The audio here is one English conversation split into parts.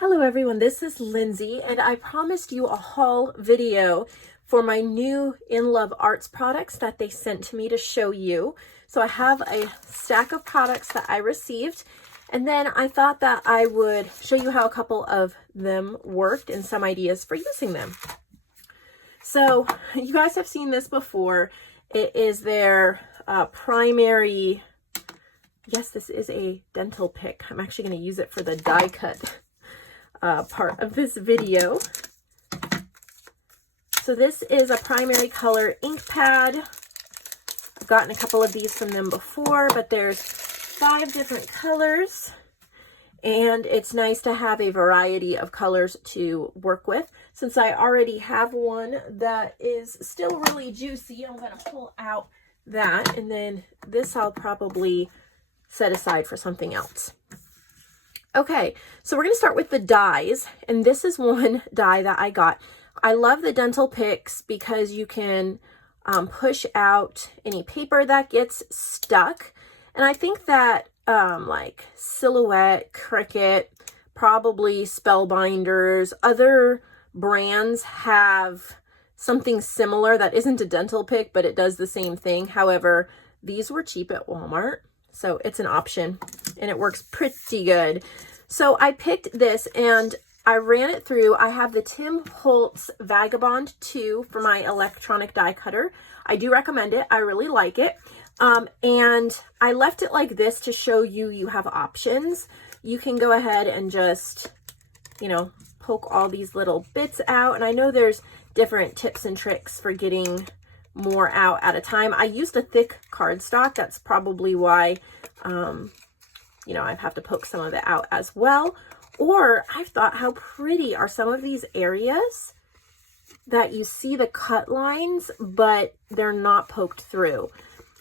Hello everyone, this is Lindsay and I promised you a haul video for my new In Love Arts products that they sent to me to show you. So I have a stack of products that I received, and then I thought that I would show you how a couple of them worked and some ideas for using them. So you guys have seen this before. It is their primary, yes, this is a dental pick. I'm actually going to use it for the die cut part of this video. So this is a primary color ink pad. I've gotten a couple of these from them before, but there's 5 different colors, and it's nice to have a variety of colors to work with. Since I already have one that is still really juicy, I'm going to pull out that, and then this I'll probably set aside for something else. Okay, so we're going to start with the dies, and this is one die that I got. I love the dental picks because you can push out any paper that gets stuck, and I think that like Silhouette, Cricut, probably Spellbinders, other brands have something similar that isn't a dental pick, but it does the same thing. However, these were cheap at Walmart, so it's an option and it works pretty good. So I picked this and I ran it through. I have the Tim Holtz Vagabond 2 for my electronic die cutter. I do recommend it. I really like it. And I left it like this to show you have options. You can go ahead and just, poke all these little bits out. And I know there's different tips and tricks for getting more out at a time. I used a thick cardstock. That's probably why, I'd have to poke some of it out as well. Or I've thought, how pretty are some of these areas that you see the cut lines, but they're not poked through.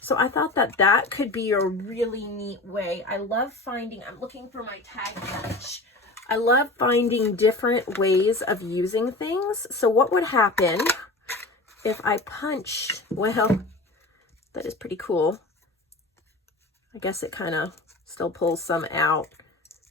So I thought that that could be a really neat way. I love finding, I'm looking for my tag punch. I love finding different ways of using things. So what would happen if I punch, well, that is pretty cool. I guess it kind of still pulls some out.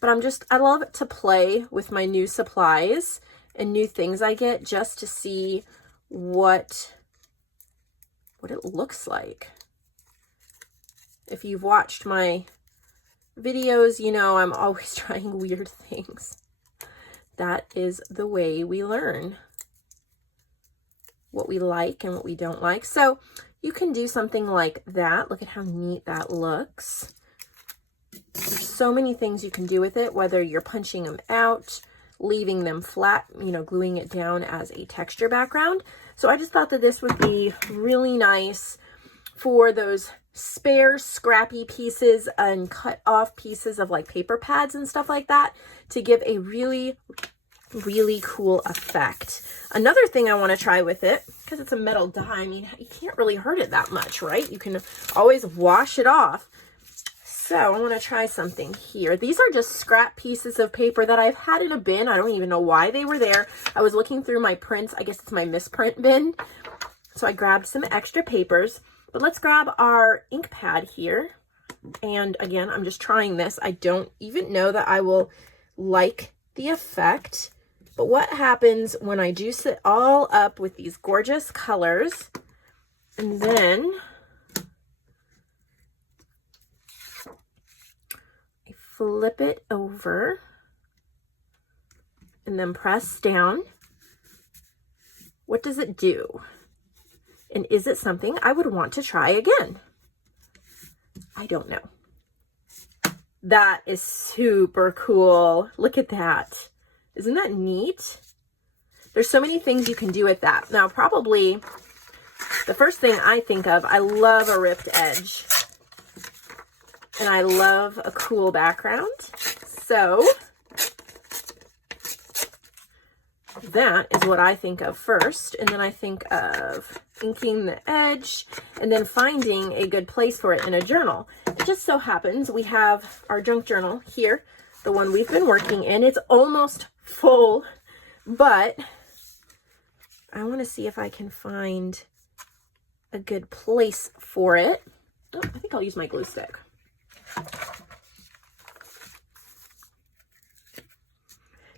But I love to play with my new supplies and new things I get just to see what it looks like. If you've watched my videos, you know I'm always trying weird things. That is the way we learn what we like and what we don't like. So you can do something like that. Look at how neat that looks. There's so many things you can do with it, whether you're punching them out, leaving them flat, gluing it down as a texture background. So I just thought that this would be really nice for those spare scrappy pieces and cut off pieces of like paper pads and stuff like that to give a really, really cool effect. Another thing I want to try with it, because it's a metal die, I mean, you can't really hurt it that much, right? You can always wash it off. So I want to try something here. These are just scrap pieces of paper that I've had in a bin. I don't even know why they were there. I was looking through my prints. I guess it's my misprint bin. So I grabbed some extra papers. But let's grab our ink pad here. And again, I'm just trying this. I don't even know that I will like the effect. But what happens when I juice it all up with these gorgeous colors, and then I flip it over and then press down. What does it do? And is it something I would want to try again? I don't know. That is super cool. Look at that. Isn't that neat? There's so many things you can do with that. Now, probably the first thing I think of, I love a ripped edge. And I love a cool background. So that is what I think of first. And then I think of inking the edge and then finding a good place for it in a journal. It just so happens we have our junk journal here, the one we've been working in. It's almost full, but I want to see if I can find a good place for it. Oh, I think I'll use my glue stick.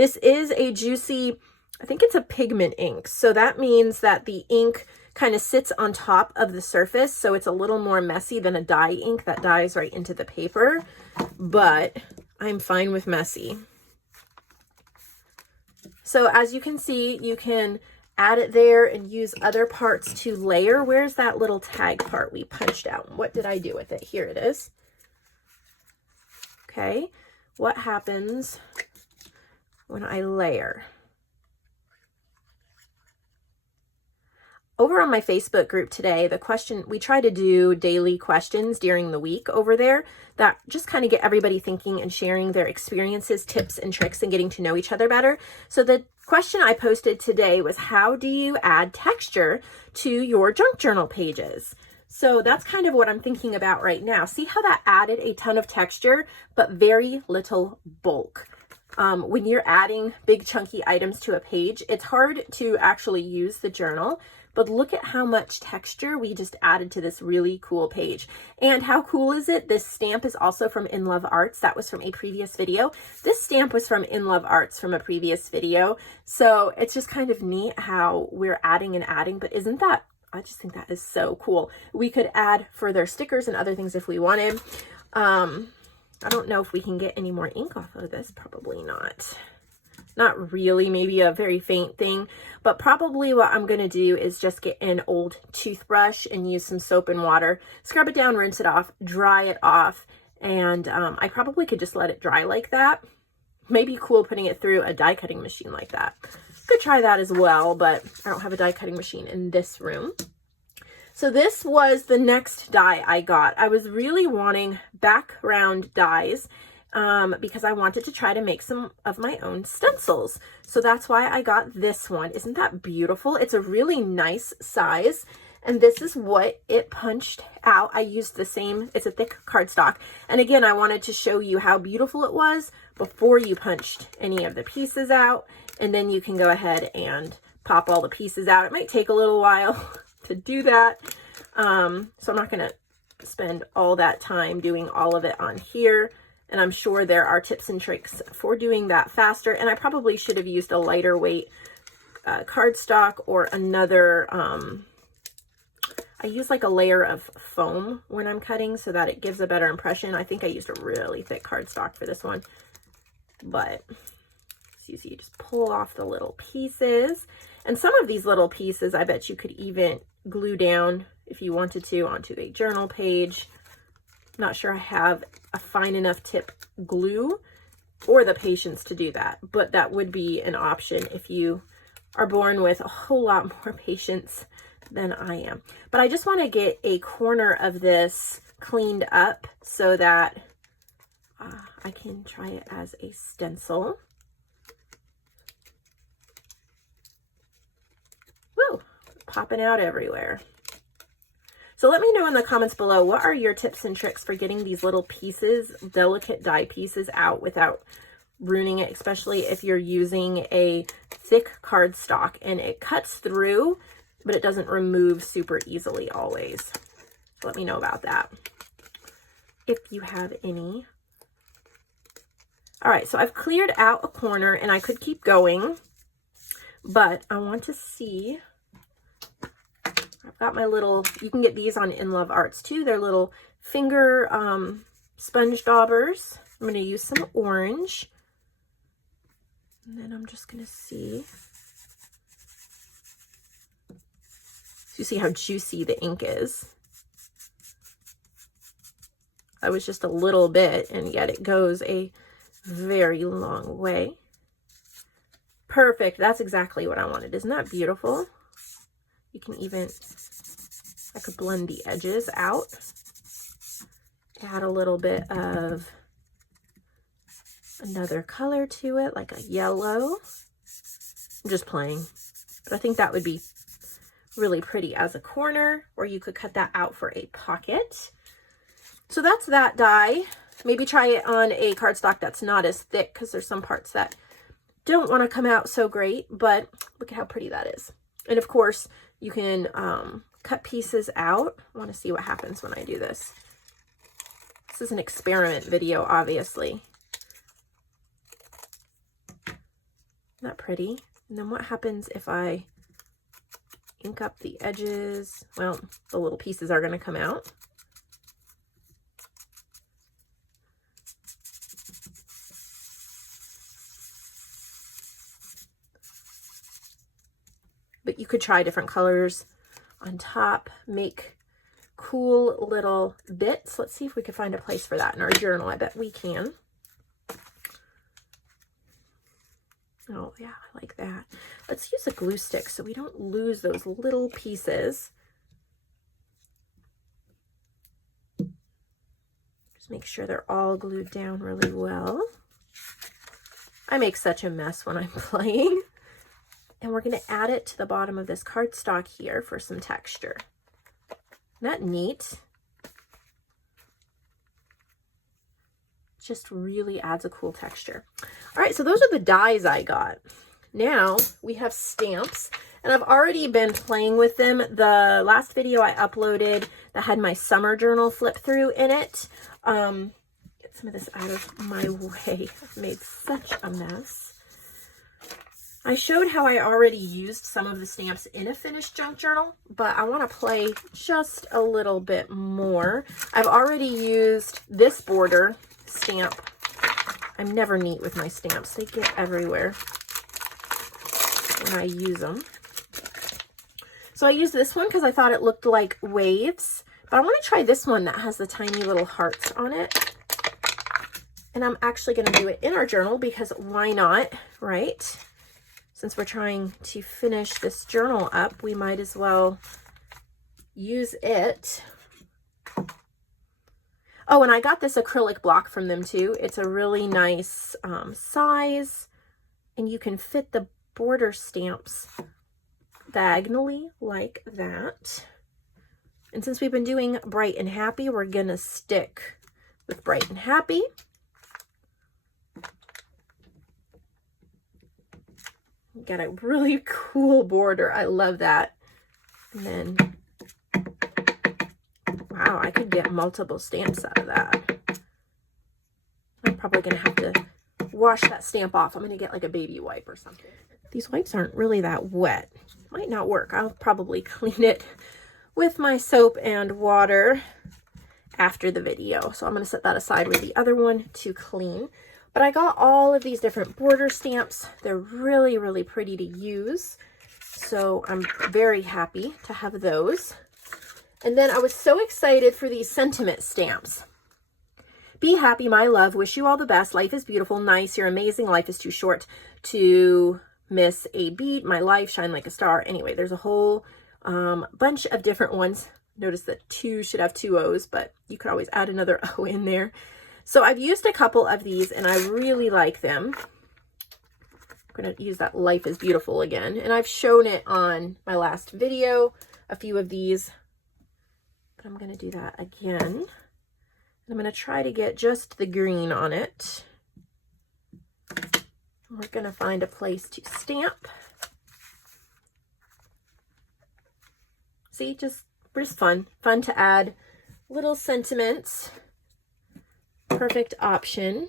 This is a juicy, I think it's a pigment ink. So that means that the ink kind of sits on top of the surface. So it's a little more messy than a dye ink that dyes right into the paper, but I'm fine with messy. So as you can see, you can add it there and use other parts to layer. Where's that little tag part we punched out? What did I do with it? Here it is. Okay, what happens when I layer? Over on my Facebook group today, the question, we try to do daily questions during the week over there that just kind of get everybody thinking and sharing their experiences, tips, and tricks and getting to know each other better. So the question I posted today was, how do you add texture to your junk journal pages? So that's kind of what I'm thinking about right now. See how that added a ton of texture, but very little bulk. When you're adding big chunky items to a page, it's hard to actually use the journal. But look at how much texture we just added to this really cool page. And how cool is it? This stamp is also from In Love Arts. That was from a previous video. This stamp was from In Love Arts from a previous video. So it's just kind of neat how we're adding and adding. But isn't that, I just think that is so cool. We could add further stickers and other things if we wanted. I don't know if we can get any more ink off of this. Probably not. Not really, maybe a very faint thing, but probably what I'm going to do is just get an old toothbrush and use some soap and water, scrub it down, rinse it off, dry it off, and I probably could just let it dry like that. Maybe cool putting it through a die cutting machine like that. Could try that as well, but I don't have a die cutting machine in this room. So this was the next die I got. I was really wanting background dies because I wanted to try to make some of my own stencils. So that's why I got this one. Isn't that beautiful? It's a really nice size. And this is what it punched out. I used the same, it's a thick cardstock. And again, I wanted to show you how beautiful it was before you punched any of the pieces out. And then you can go ahead and pop all the pieces out. It might take a little while to do that. So I'm not going to spend all that time doing all of it on here. And I'm sure there are tips and tricks for doing that faster. And I probably should have used a lighter weight cardstock or another, I use like a layer of foam when I'm cutting so that it gives a better impression. I think I used a really thick cardstock for this one, but it's easy. You just pull off the little pieces. And some of these little pieces, I bet you could even glue down if you wanted to onto a journal page. Not sure I have a fine enough tip glue or the patience to do that, but that would be an option if you are born with a whole lot more patience than I am. But I just want to get a corner of this cleaned up so that I can try it as a stencil. Woo! Popping out everywhere. So let me know in the comments below, what are your tips and tricks for getting these little pieces, delicate die pieces out without ruining it, especially if you're using a thick cardstock and it cuts through, but it doesn't remove super easily always. So let me know about that if you have any. All right, so I've cleared out a corner and I could keep going, but I want to see. I've got my little, you can get these on In Love Arts too. They're little finger sponge daubers. I'm going to use some orange. And then I'm just going to see. So you see how juicy the ink is. That was just a little bit, and yet it goes a very long way. Perfect. That's exactly what I wanted. Isn't that beautiful? You can even, I could blend the edges out, add a little bit of another color to it, like a yellow. I'm just playing, but I think that would be really pretty as a corner, or you could cut that out for a pocket. So that's that die. Maybe try it on a cardstock that's not as thick, because there's some parts that don't want to come out so great, but look at how pretty that is. And of course, you can cut pieces out. I want to see what happens when I do this. This is an experiment video, obviously. Isn't that pretty? And then what happens if I ink up the edges? Well, the little pieces are going to come out. But you could try different colors on top, make cool little bits. Let's see if we can find a place for that in our journal. I bet we can. Oh yeah, I like that. Let's use a glue stick so we don't lose those little pieces. Just make sure they're all glued down really well. I make such a mess when I'm playing. And we're going to add it to the bottom of this cardstock here for some texture. Isn't that neat? Just really adds a cool texture. All right, so those are the dies I got. Now we have stamps, and I've already been playing with them. The last video I uploaded that had my summer journal flip through in it. Get some of this out of my way. I've made such a mess. I showed how I already used some of the stamps in a finished junk journal, but I want to play just a little bit more. I've already used this border stamp. I'm never neat with my stamps. They get everywhere when I use them. So I used this one because I thought it looked like waves, but I want to try this one that has the tiny little hearts on it. And I'm actually going to do it in our journal because why not, right? Since we're trying to finish this journal up, we might as well use it. Oh, and I got this acrylic block from them too. It's a really nice size, and you can fit the border stamps diagonally like that. And since we've been doing Bright and Happy, we're gonna stick with Bright and Happy. Got a really cool border. I love that. And then, wow, I could get multiple stamps out of that. I'm probably going to have to wash that stamp off. I'm going to get like a baby wipe or something. These wipes aren't really that wet. Might not work. I'll probably clean it with my soap and water after the video. So I'm going to set that aside with the other one to clean. But I got all of these different border stamps. They're really, really pretty to use. So I'm very happy to have those. And then I was so excited for these sentiment stamps. Be happy, my love. Wish you all the best. Life is beautiful. Nice. You're amazing. Life is too short to miss a beat. My life, shine like a star. Anyway, there's a whole bunch of different ones. Notice that two should have two O's, but you could always add another O in there. So I've used a couple of these and I really like them. I'm going to use that Life is Beautiful again. And I've shown it on my last video, a few of these. But I'm going to do that again. And I'm going to try to get just the green on it. We're going to find a place to stamp. See, just fun. Fun to add little sentiments. Perfect option.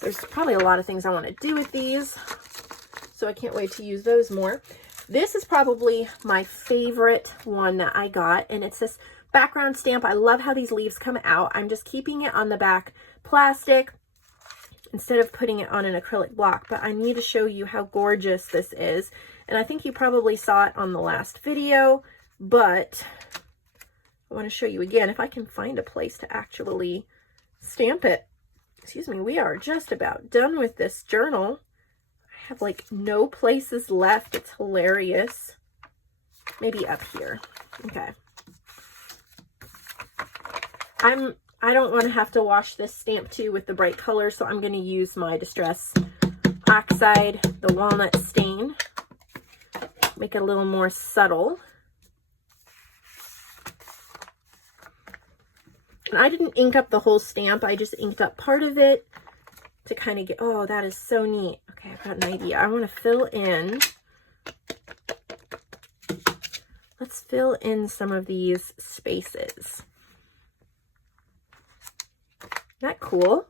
There's probably a lot of things I want to do with these, so I can't wait to use those more. This is probably my favorite one that I got, and it's this background stamp. I love how these leaves come out. I'm just keeping it on the back plastic instead of putting it on an acrylic block, but I need to show you how gorgeous this is. And I think you probably saw it on the last video, but I want to show you again if I can find a place to actually stamp it. Excuse me, we are just about done with this journal. I have like no places left. It's hilarious. Maybe up here. Okay. I don't want to have to wash this stamp too with the bright color, so I'm going to use my Distress Oxide, the walnut stain. Make it a little more subtle. And I didn't ink up the whole stamp. I just inked up part of it to kind of get, oh, that is so neat. Okay, I've got an idea. I want to fill in. Let's fill in some of these spaces. Isn't that cool?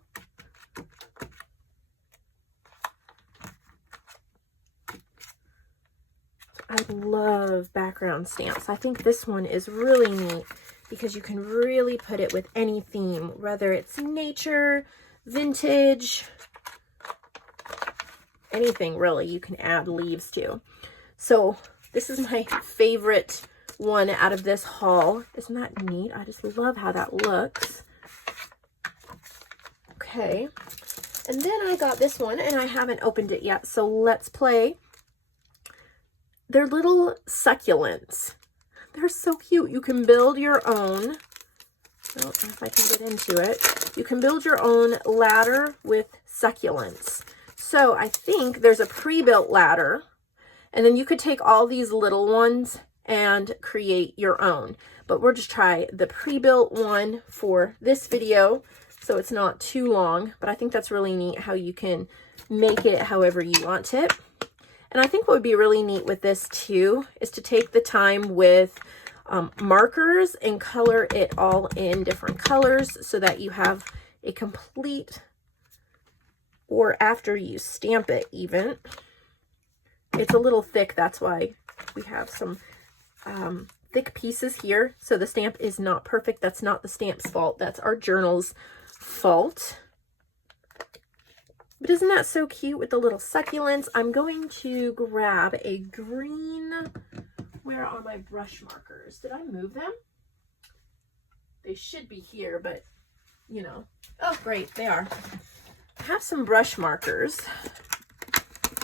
I love background stamps. I think this one is really neat because you can really put it with any theme, whether it's nature, vintage, anything really you can add leaves to. So this is my favorite one out of this haul. Isn't that neat? I just love how that looks. Okay, and then I got this one and I haven't opened it yet, so let's play. They're little succulents. They're so cute. You can build your own. I don't know if I can get into it. You can build your own ladder with succulents. So I think there's a pre-built ladder, and then you could take all these little ones and create your own. But we'll just try the pre-built one for this video, so it's not too long. But I think that's really neat how you can make it however you want it. And I think what would be really neat with this too is to take the time with markers and color it all in different colors so that you have a complete, or after you stamp it even. It's a little thick, that's why we have some thick pieces here. So the stamp is not perfect. That's not the stamp's fault. That's our journal's fault. But isn't that so cute with the little succulents? I'm going to grab a green. Where are my brush markers? Did I move them? They should be here, but you know. Oh, great, they are. I have some brush markers.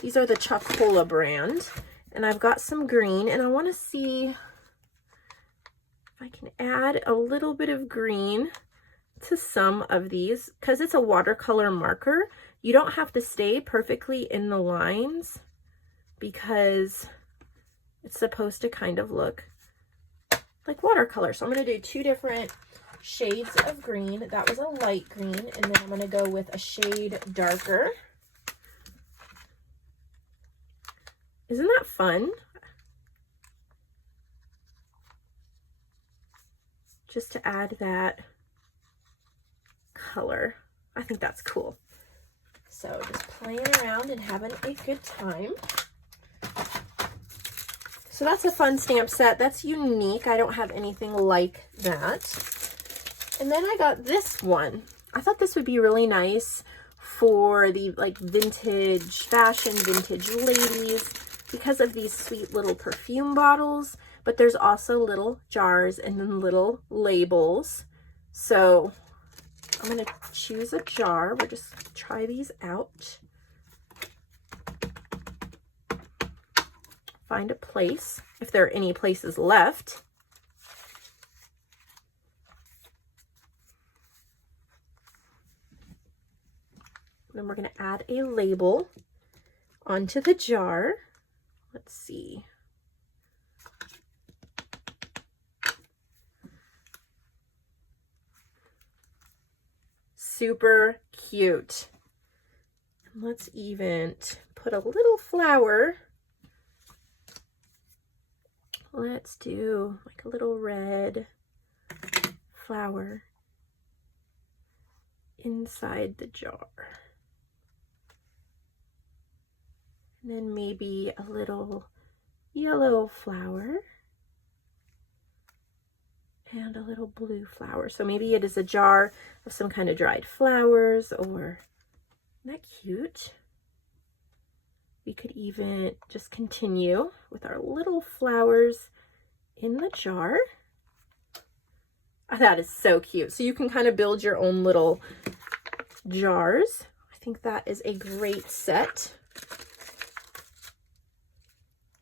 These are the Succulent brand, and I've got some green, and I want to see if I can add a little bit of green to some of these, because it's a watercolor marker. You don't have to stay perfectly in the lines because it's supposed to kind of look like watercolor. So I'm going to do 2 different shades of green. That was a light green, and then I'm going to go with a shade darker. Isn't that fun? Just to add that color. I think that's cool. So just playing around and having a good time. So that's a fun stamp set. That's unique. I don't have anything like that. And then I got this one. I thought this would be really nice for the like vintage fashion, vintage ladies, because of these sweet little perfume bottles. But there's also little jars and then little labels. So I'm going to choose a jar. We'll just try these out. Find a place, if there are any places left. Then we're going to add a label onto the jar. Let's see. Super cute. Let's even put a little flower. Let's do like a little red flower inside the jar. And then maybe a little yellow flower and a little blue flower. So maybe it is a jar of some kind of dried flowers, or isn't that cute? We could even just continue with our little flowers in the jar. Oh, that is so cute. So you can kind of build your own little jars. I think that is a great set.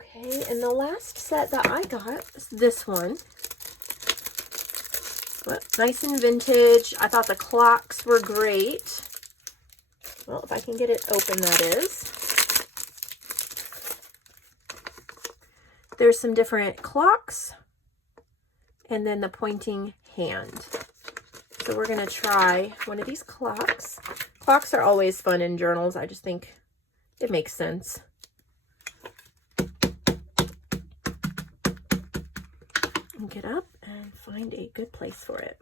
Okay, and the last set that I got is this one. Nice and vintage. I thought the clocks were great. Well, if I can get it open, that is. There's some different clocks and then the pointing hand. So we're going to try one of these clocks. Clocks are always fun in journals. I just think it makes sense. And get up and find a good place for it.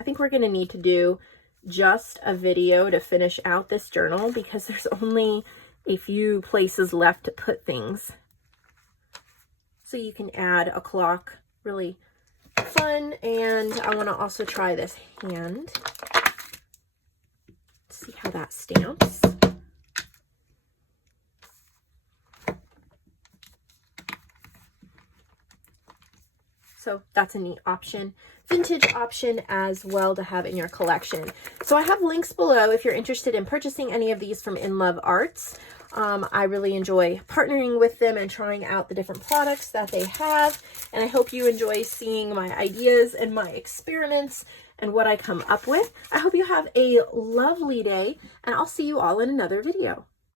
I think we're going to need to do just a video to finish out this journal because there's only a few places left to put things. So you can add a clock, really fun. And I want to also try this hand. See how that stamps. So that's a neat option, vintage option as well to have in your collection. So I have links below if you're interested in purchasing any of these from In Love Arts. I really enjoy partnering with them and trying out the different products that they have. And I hope you enjoy seeing my ideas and my experiments and what I come up with. I hope you have a lovely day, and I'll see you all in another video.